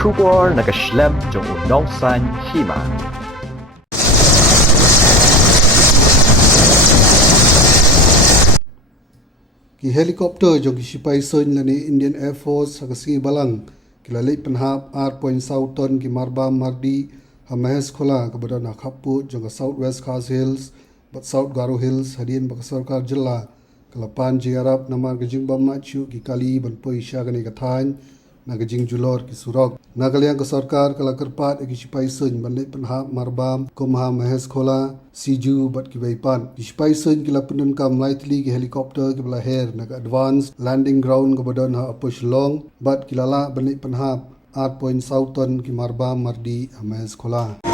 Trubor nakaslem jong unongsan Hima. Ki helikopter jong ki Shipai Suiñ lani Indian Air Force hakasi balang kila Leit Pynhap 8.7 ton ki Marbam Mardi ha Maheskhola kebadan akapu jong South West Khas Hills but South Garo Hills hadian baka sarkar jilla kelapan jiarap namar gejing bam machu ki kali ban poi syagani kathan na gejing julor ki surok nagaliang ke sarkar kala kerpat ki Shipai Suiñ ban Leit Pynhap Marbam kumha Maheskhola siju bat ki baipan ki Shipai Suiñ kila penun kam lightly ki helikopter ki bala her naga advance landing ground kebadan ha push long bat kilala ban Leit Pynhap 8.7 ton ki Marbam Mardi Maheskhola.